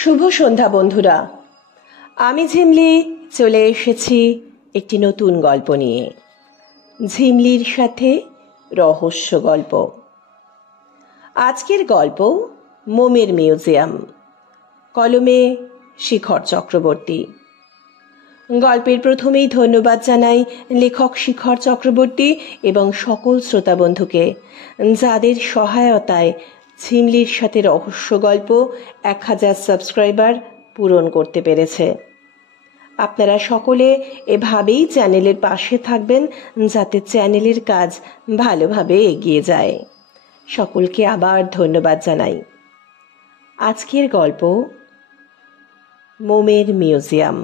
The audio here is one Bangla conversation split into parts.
শুভ সন্ধ্যা বন্ধুরা, আমি ঝিমলি চলে এসেছি একটি নতুন গল্প নিয়ে। ঝিমলির সাথে রহস্য গল্প। আজকের গল্প মোমের মিউজিয়াম, কলমে শিখর চক্রবর্তী। গল্পের প্রথমেই ধন্যবাদ জানাই লেখক শিখর চক্রবর্তী এবং সকল শ্রোতা বন্ধুকে, যাদের সহায়তায় ঝিমলির সাথে রহস্য গল্প 1000 সাবস্ক্রাইবার পূরণ করতে পেরেছে। আপনারা সকলে এভাবেই চ্যানেলের পাশে থাকবেন, যাতে চ্যানেলের কাজ ভালোভাবে এগিয়ে যায়। সকলকে আবার ধন্যবাদ জানাই। আজকের গল্প মোমের মিউজিয়াম।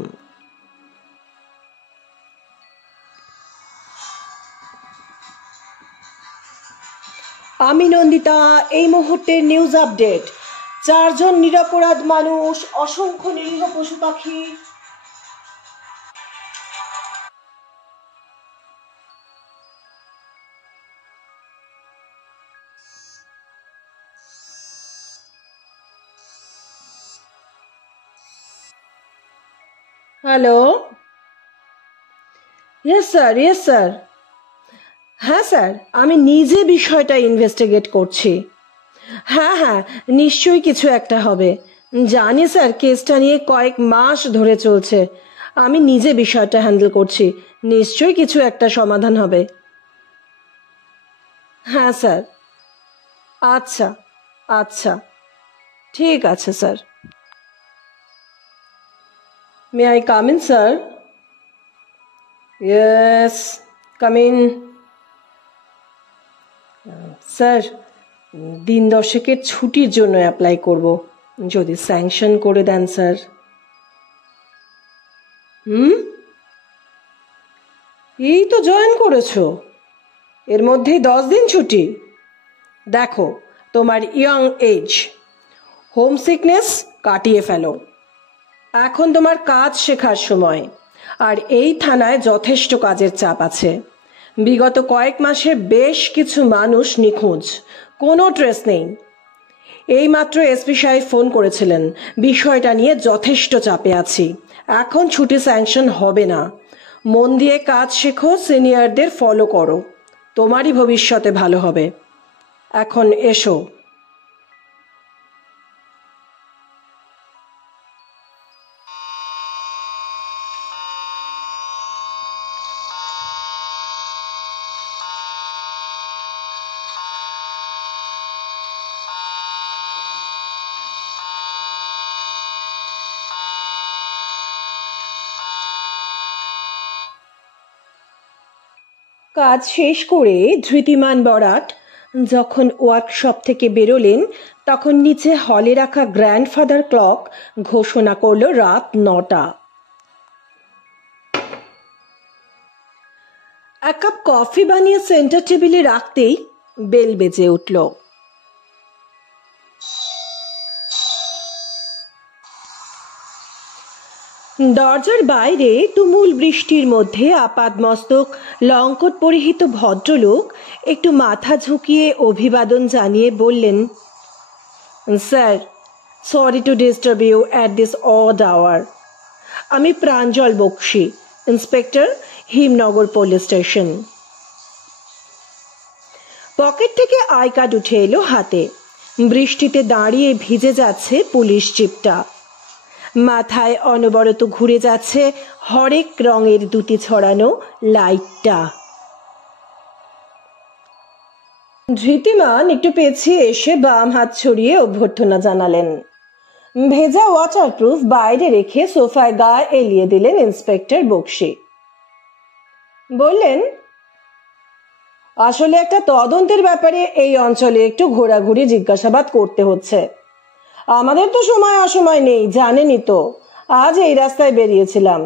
আমি নন্দিতা। এই মুহূর্তের নিউজ আপডেট: 4 জন নিরপরাধ মানুষ, অসংখ্য নিরীহ পশু পাখি। হ্যালো। Yes sir. হ্যাঁ স্যার, আমি নিজে বিষয়টা ইনভেস্টিগেট করছি। হ্যাঁ, নিশ্চয়ই কিছু একটা হবে। জানি স্যার, কেসটা নিয়ে কয়েক মাস ধরে চলছে। আমি নিজে বিষয়টা হ্যান্ডেল করছি। নিশ্চয়ই কিছু একটা সমাধান হবে। হ্যাঁ স্যার। আচ্ছা, ঠিক আছে sir. May I come in sir? Yes, come in. Sir, দিন 10 ছুটির জন্য অ্যাপ্লাই করব, যদি স্যাংশন করে দেন স্যার। এই তো জয়েন করেছো, এর মধ্যেই 10 দিন ছুটি? দেখো, তোমার ইয়ং এজ, হোম সিকনেস কাটিয়ে ফেলো। এখন তোমার কাজ শেখার সময়, আর এই থানায় যথেষ্ট কাজের চাপ আছে। বিগত কয়েক মাসে বেশ কিছু মানুষ নিখোঁজ, কোনো ট্রেস নেই। এইমাত্র এসপি সাহেব ফোন করেছিলেন, বিষয়টা নিয়ে যথেষ্ট চাপে আছি। এখন ছুটি স্যাংশন হবে না। মন দিয়ে কাজ শেখো, সিনিয়রদের ফলো করো, তোমারই ভবিষ্যতে ভালো হবে। এখন এসো। কাজ শেষ করে ধৃতিমান বরাট যখন ওয়ার্কশপ থেকে বেরোলেন, তখন নিচে হলে রাখা গ্র্যান্ডফাদার ক্লক ঘোষণা করল রাত 9টা। এক কাপ কফি বানিয়ে সেন্টার টেবিলে রাখতেই বেল বেজে উঠল। দরজার বাইরে তুমুল বৃষ্টির মধ্যে আপাদমস্তক লঙ্কট পরিহিত ভদ্রলোক একটু মাথা ঝুঁকিয়ে অভিবাদন জানিয়ে বললেন, sir, sorry to disturb you at this odd hour. আমি Pranjal Bakshi, inspector, Himnagar police station. Pocket থেকে আই কার্ড উঠে এলো হাতে। বৃষ্টিতে দাঁড়িয়ে ভিজে যাচ্ছে পুলিশ জিপটা। মাথায় অনবরত ঘুরে যাচ্ছে হরেক রঙের দুটি ছড়ানো লাইটটা। ধৃতিমান একটু পেছিয়ে এসে বাম হাত ছড়িয়ে অভ্যর্থনা জানালেন। ভেজা ওয়াটারপ্রুফ বাইরে রেখে সোফায় গা এলিয়ে দিলেন ইন্সপেক্টর বক্সি। বললেন, আসলে একটা তদন্তের ব্যাপারে এই অঞ্চলে একটু ঘোরাঘুরি জিজ্ঞাসাবাদ করতে হচ্ছে। আমাদের তো সময় অসময় নেই, জানেনই তো। আজ এই রাস্তায় বেরিয়েছিলাম।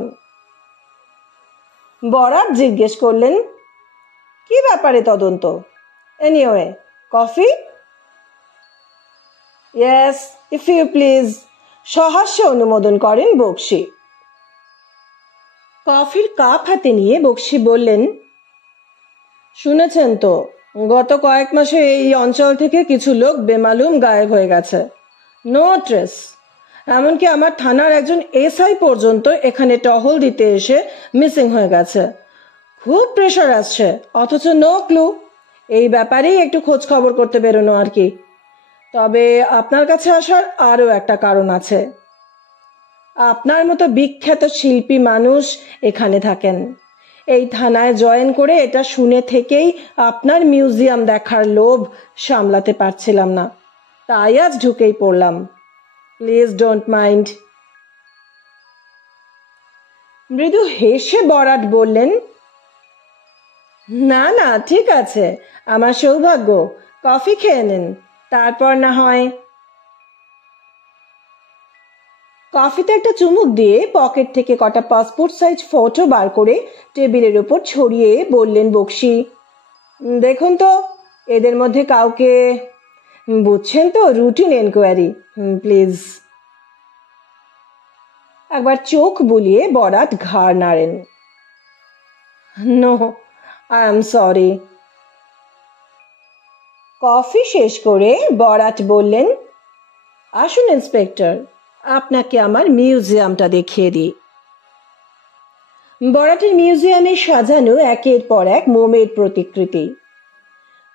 বরাট জিজ্ঞেস করলেন, কি ব্যাপারে তদন্ত? Anyway, coffee? Yes, if you please, সহাস্যে অনুমোদন করেন বক্সি। কফির কাপ হাতে নিয়ে বক্সি বললেন, শুনেছেন তো, গত কয়েক মাসে এই অঞ্চল থেকে কিছু লোক বেমালুম গায়েব হয়ে গেছে। No trace. এমনকি আমার থানার একজন এসআই পর্যন্ত এখানে টহল দিতে এসে মিসিং হয়ে গেছে। খুব প্রেশার আসছে, অথচ নো ক্লু। এই ব্যাপারেই একটু খোঁজ খবর করতে বেরোনো আর কি। তবে আপনার কাছে আসার আরও একটা কারণ আছে। আপনার মতো বিখ্যাত শিল্পী মানুষ এখানে থাকেন। এই থানায় জয়েন করে এটা শুনে থেকেই আপনার মিউজিয়াম দেখার লোভ সামলাতে পারছিলাম না, তাই আজ ঢুকেই পড়লাম। Please don't mind. মৃদু হেসে বরাট বললেন, না না ঠিক আছে, আমার সৌভাগ্য। কফি খেয়ে নিন, তারপর না হয়। কফিতে একটা চুমুক দিয়ে পকেট থেকে কটা পাসপোর্ট সাইজ ফটো বার করে টেবিলের উপর ছড়িয়ে বললেন বক্সি, দেখুন তো এদের মধ্যে কাউকে, বুঝছেন তো, রুটিন এনকোয়ারি, প্লিজ। একবার চোখ বুলিয়ে বরাট ঘাড় নাড়েন। No, I am sorry. Coffee শেষ করে বরাট বললেন, আসুন ইন্সপেক্টর, আপনাকে আমার মিউজিয়ামটা দেখিয়ে দিই। বরাটের মিউজিয়ামে সাজানো একের পর এক মোমের প্রতিকৃতি।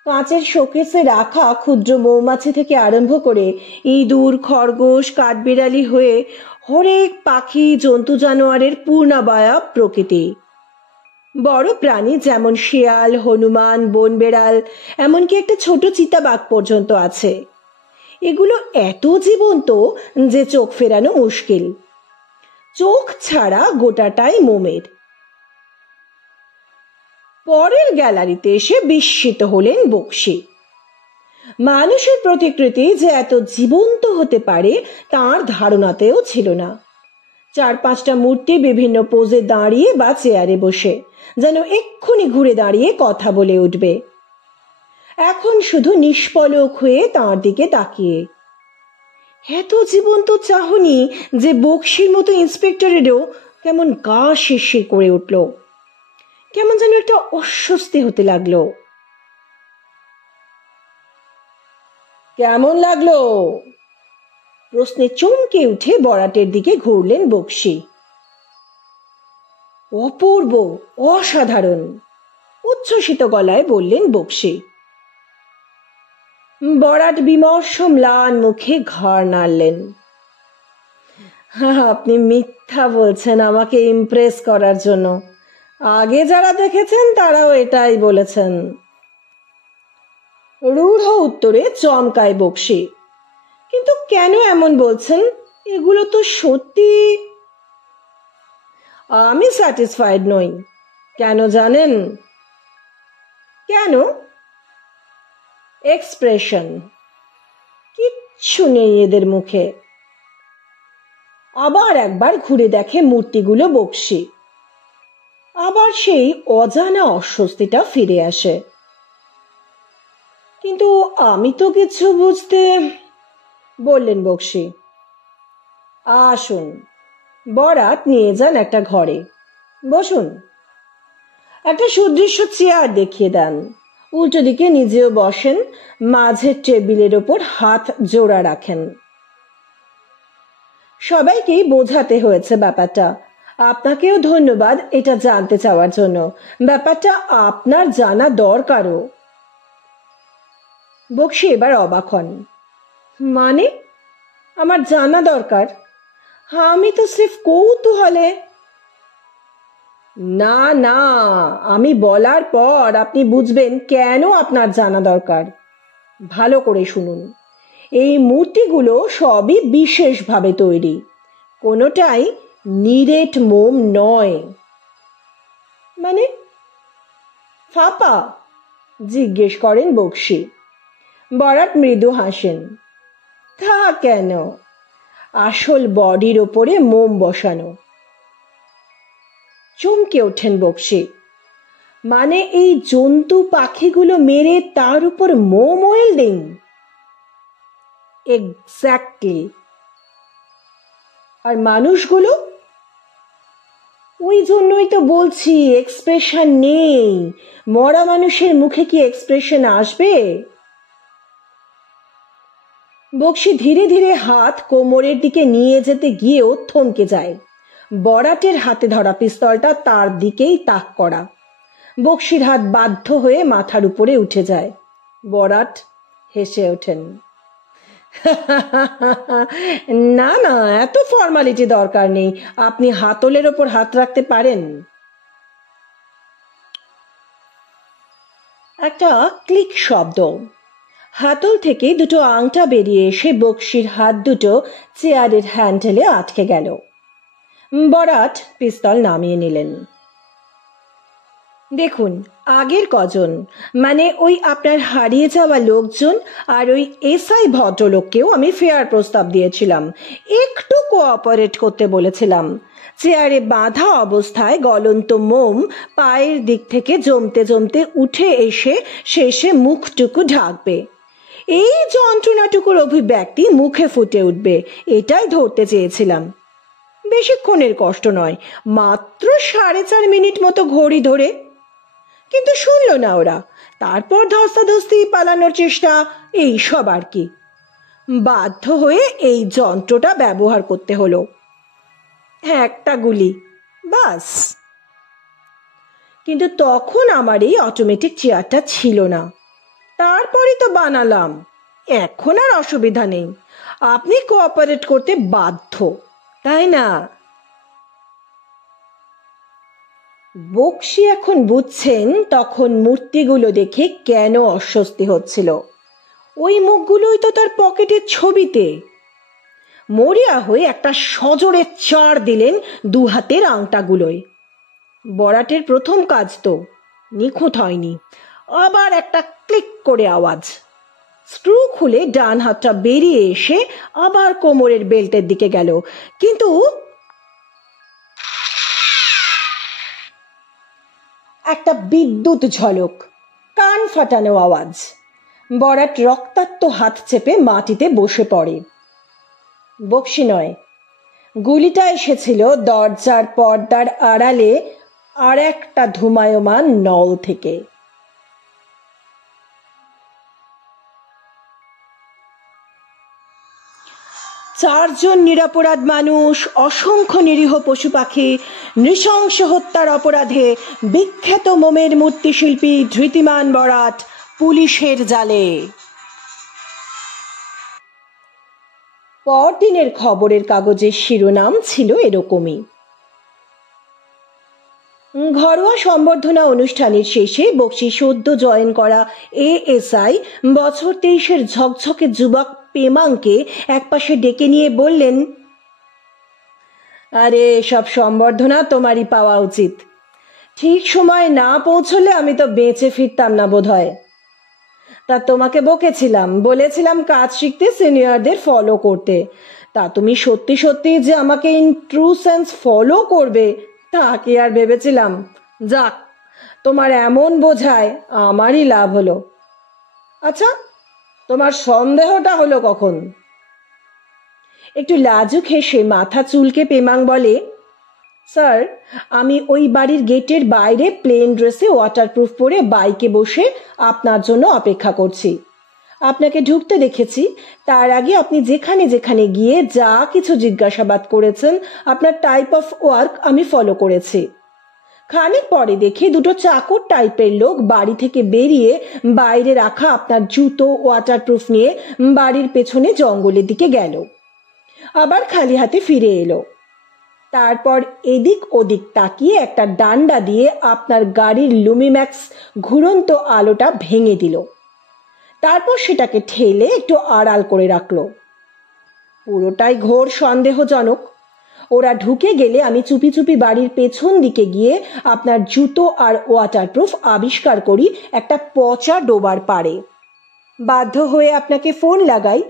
কাঁচের শোকেসে রাখা ক্ষুদ্র মৌমাছি থেকে আরম্ভ করে ইঁদুর, খরগোশ, কাঠবিড়ালি হয়ে হরেক পাখি, জন্তু জানোয়ারের পূর্ণাবয়া প্রকৃতি। বড় প্রাণী যেমন শিয়াল, হনুমান, বনবেড়াল, এমনকি একটা ছোট চিতাবাঘ পর্যন্ত আছে। এগুলো এত জীবন্ত যে চোখ ফেরানো মুশকিল। চোখ ছাড়া গোটাটাই মোমের। পরের গ্যালারিতে এসে বিস্মিত হলেন বক্সি। মানুষের প্রতিকৃতি যে এত জীবন্ত হতে পারে তার ধারণাতেও ছিল না। 4-5টা মূর্তি বিভিন্ন পোজে দাঁড়িয়ে বা চেয়ারে বসে, যেন এক্ষুনি ঘুরে দাঁড়িয়ে কথা বলে উঠবে। এখন শুধু নিষ্পলক হয়ে তাঁর দিকে তাকিয়ে। এত জীবন্ত চাহনি যে বক্সির মতো ইন্সপেক্টরেরও কেমন গা শিরশির করে উঠল। কেমন যেন একটা অস্বস্তি হতে লাগলো। কেমন লাগলো? প্রশ্নে চমকে উঠে বরাটের দিকে ঘুরলেন বক্সি। অপূর্ব, অসাধারণ, উচ্ছ্বসিত গলায় বললেন বক্সি। বরাট বিমর্ষ ম্লান মুখে ঘাড় নাড়লেন। আপনি মিথ্যা বলছেন আমাকে ইমপ্রেস করার জন্য। আগে যারা দেখেছেন তারাও এটাই বলেছেন। রূঢ় উত্তরে চমকায় বক্সি। কিন্তু কেন এমন বলছেন? এগুলো তো সত্যি। আমি স্যাটিসফাইড নই। কেন জানেন? কেন? এক্সপ্রেশন কিচ্ছু নেই এদের মুখে। আবার একবার ঘুরে দেখে মূর্তিগুলো বক্সি। আবার সেই অজানা অস্বস্তিটা ফিরে আসে। কিন্তু আমি তো কিছু বুঝতে, বললেন বক্সি। আসুন, বরাট নিয়ে যান একটা ঘরে, বসুন। একটা সুদৃশ্য চেয়ার দেখিয়ে দেন, উল্টো দিকে নিজেও বসেন, মাঝের টেবিলের ওপর হাত জোড়া রাখেন। সবাইকেই বোঝাতে হয়েছে ব্যাপারটা। আপনাকেও ধন্যবাদ এটা জানতে চাওয়ার জন্য। ব্যাপারটা আপনার জানা দরকারও। বক্সি এবার অবাক হন। মানে? আমার জানা দরকার? আমি তো সির্ফ কৌতূহলে। না না, আমি বলার পর আপনি বুঝবেন কেন আপনার জানা দরকার। ভালো করে শুনুন। এই মূর্তিগুলো সবই বিশেষভাবে তৈরি, কোনোটাই নিরেট মোম নয়। মানে? ফাঁপা? জিজ্ঞেস করেন বক্সি। বরাট মৃদু হাসেন। তা কেন, আসল বডির ওপরে মোম বসানো। চমকে ওঠেন বক্সি। মানে এই জন্তু পাখিগুলো মেরে তার উপর মোম ওয়েল্ডিং? এক্স্যাক্টলি। আর মানুষগুলো? ওই জন্যই তো বলছি এক্সপ্রেশন নেই। মরা মানুষের মুখে কি এক্সপ্রেশন আসবে? বক্সি ধীরে ধীরে হাত কোমরের দিকে নিয়ে যেতে গিয়েও থমকে যায়। বরাটের হাতে ধরা পিস্তলটা তার দিকেই তাক করা। বক্সির হাত বাধ্য হয়ে মাথার উপরে উঠে যায়। বরাট হেসে ওঠেন। না না, এত ফর্মালিটি দরকার নেই, আপনি হাতলের ওপর হাত রাখতে পারেন। একটা ক্লিক শব্দ। হাতল থেকে দুটো আংটা বেরিয়ে এসে বক্সির হাত দুটো চেয়ারের হ্যান্ডেলে আটকে গেল। বরাট পিস্তল নামিয়ে নিলেন। দেখুন, আগের কজন, মানে ওই আপনার হারিয়ে যাওয়া লোকজন আর ওই এসআই ভদ্রলোককেও আমি ফেয়ার প্রস্তাব দিয়েছিলাম, একটু কোঅপারেট করতে বলেছিলাম। চেয়ারে বাঁধা অবস্থায় গলন্ত মোম পায়ের দিক থেকে জমতে জমতে উঠে এসে শেষে মুখটুকু ঢাকবে। এই যন্ত্রণাটুকুর অভিব্যক্তি মুখে ফুটে উঠবে, এটাই ধরতে চেয়েছিলাম। বেশিক্ষণের কষ্ট নয়, মাত্র 4.5 মিনিট মতো ঘড়ি ধরে। কিন্তু শুনল না ওরা। তারপর ধস্তাধস্তি, পালানোর চেষ্টা, এই সব আর কি। বাধ্য হয়ে এই যন্ত্রটা ব্যবহার করতে হলো। একটা গুলি, বাস। কিন্তু তখন আমার এই অটোমেটিক চেয়ারটা ছিল না। তারপরই তো বানালাম। এখন আর অসুবিধা নেই, আপনি কোঅপারেট করতে বাধ্য, তাই না? বক্সি এখন বুঝছেন তখন মূর্তিগুলো দেখে কেন অস্বস্তি হচ্ছিল। ওই মুখগুলোই তো তার পকেটের ছবিতে। মরিয়া হয়ে একটা সজোরে চাড় দিলেন 2 হাতের আংটাগুলোয়। বরাটের প্রথম কাজ তো নিখুঁত হয়নি। আবার একটা ক্লিক করে আওয়াজ। স্ক্রু খুলে ডান হাতটা বেরিয়ে এসে আবার কোমরের বেল্টের দিকে গেল, কিন্তু একটা বিদ্যুৎ ঝলক, কান ফাটানো আওয়াজ। বরাট রক্তাক্ত হাত চেপে মাটিতে বসে পড়ে। বক্সি নয়, গুলিটা এসেছিল দরজার পর্দার আড়ালে আর একটা ধুমায়মান নল থেকে। চারজন নিরপরাধ মানুষ, অসংখ্য নিরীহ পশু পাখি, নৃশংস হত্যার অপরাধে বিখ্যাত মোমের মূর্তিশিল্পী ধৃতিমান বরাট পুলিশের জালে। পরদিনের খবরের কাগজের শিরোনাম ছিল এরকমই। ঘরোয়া সম্বর্ধনা অনুষ্ঠানের শেষে বক্সি সদ্য জয়েন করা এএসআই বছর 23-এর ঝকঝকে যুবক পেমাংকে একপাশে ডেকে নিয়ে বললেন, আরে সব সম্বর্ধনা তোমারই পাওয়া উচিত। ঠিক সময় না পৌঁছলে আমি তো বেঁচে ফিরতাম না বোধহয়। তা তোমাকে বকেছিলাম, বলেছিলাম কাজ শিখতে সিনিয়রদের ফলো করতে। তা তুমি সত্যি সত্যি যে আমাকে ইন ট্রু সেন্স ফলো করবে তা কি আর ভেবেছিলাম? যাক, তোমার এমন বোঝায় আমারই লাভ হলো। আচ্ছা, তোমার সন্দেহটা হলো কখন? একটু লাজুক হেসে মাথা চুলকে পেমাং বলে, স্যার, আমি ওই বাড়ির গেটের বাইরে প্লেন ড্রেসে ওয়াটারপ্রুফ পরে বাইকে বসে আপনার জন্য অপেক্ষা করছি। আপনাকে ঢুকতে দেখেছি। তার আগে আপনি যেখানে যেখানে গিয়ে যা কিছু জিজ্ঞাসাবাদ করেছেন, আপনার টাইপ অফ ওয়ার্ক আমি ফলো করেছি। খানিক পরে দেখি দুটো চাকর টাইপের লোক বাড়ি থেকে বেরিয়ে বাইরে রাখা আপনার জুতো ওয়াটারপ্রুফ নিয়ে বাড়ির পেছনে জঙ্গলের দিকে গেল, আবার খালি হাতে ফিরে এলো। তারপর এদিক ওদিক তাকিয়ে একটা ডান্ডা দিয়ে আপনার গাড়ির লুমিম্যাক্স ঘুরন্ত আলোটা ভেঙে দিল। তারপর সেটাকে ঠেলে একটু আড়াল করে রাখলো। পুরোটাই ঘোর সন্দেহজনক। ওরা ঢুকে গেলে আমি চুপি চুপি বাড়ির পেছন দিকে গিয়ে আপনার জুতো আর ওয়াটারপ্রুফ আবিষ্কার করি একটা পচা ডোবার পাড়ে। বাধ্য হয়ে আপনাকে ফোন লাগাই,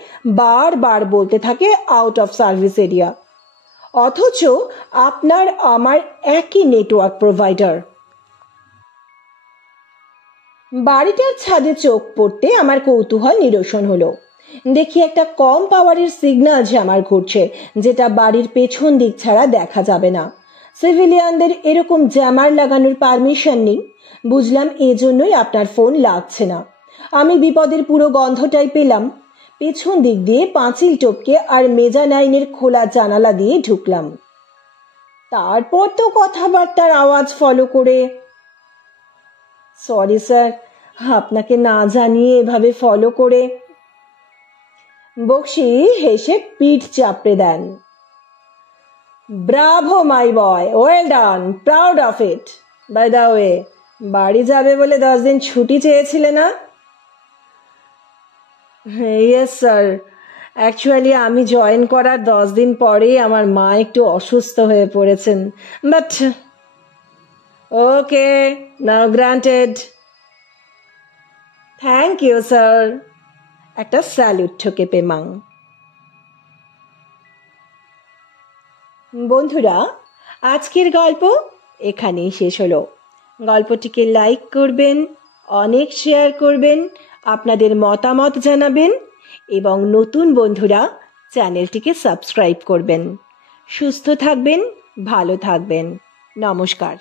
বারবার বলতে থাকে আউট অফ সার্ভিস এরিয়া, অথচ আপনার আমার একই নেটওয়ার্ক প্রোভাইডার। বাড়িটার ছাদে চোখ পড়তে আমার কৌতূহল নিরসন হলো। দেখি একটা কম পাওয়ারের সিগন্যাল জ্যামার ঘুরছে, যেটা বাড়ির পেছন দিক ছাড়া দেখা যাবে না। সিভিলিয়ানদের এরকম জ্যামার লাগানোর পারমিশন নেই। বুঝলাম এজন্যই আপনার ফোন লাগছে না। আমি বিপদের পুরো গন্ধটাই পেলাম। পেছন দিক দিয়ে পাঁচিল টপকে আর মেজানাইনের খোলা জানালা দিয়ে ঢুকলাম। তারপর তো কথাবার্তার আওয়াজ ফলো করে। সরি স্যার, আপনাকে না জানিয়ে এভাবে ফলো করে। বক্সি হেসে পিঠ চাপড়ে দেন। Bravo my boy, well done, proud of it. By the way, বাড়ি যাবে বলে 10 দিন ছুটি চেয়েছিলে না? ইয়েস স্যার, অ্যাকচুয়ালি আমি জয়েন করার 10 দিন পরেই আমার মা একটু অসুস্থ হয়ে পড়েছেন, but okay, now granted. Thank you sir. একটা স্যালুট ঠোকে পেমাং। বন্ধুরা, আজকের গল্প এখানেই শেষ হলো। গল্পটিকে লাইক করবেন, অনেক শেয়ার করবেন, আপনাদের মতামত জানাবেন এবং নতুন বন্ধুরা চ্যানেলটিকে সাবস্ক্রাইব করবেন। সুস্থ থাকবেন, ভালো থাকবেন। নমস্কার।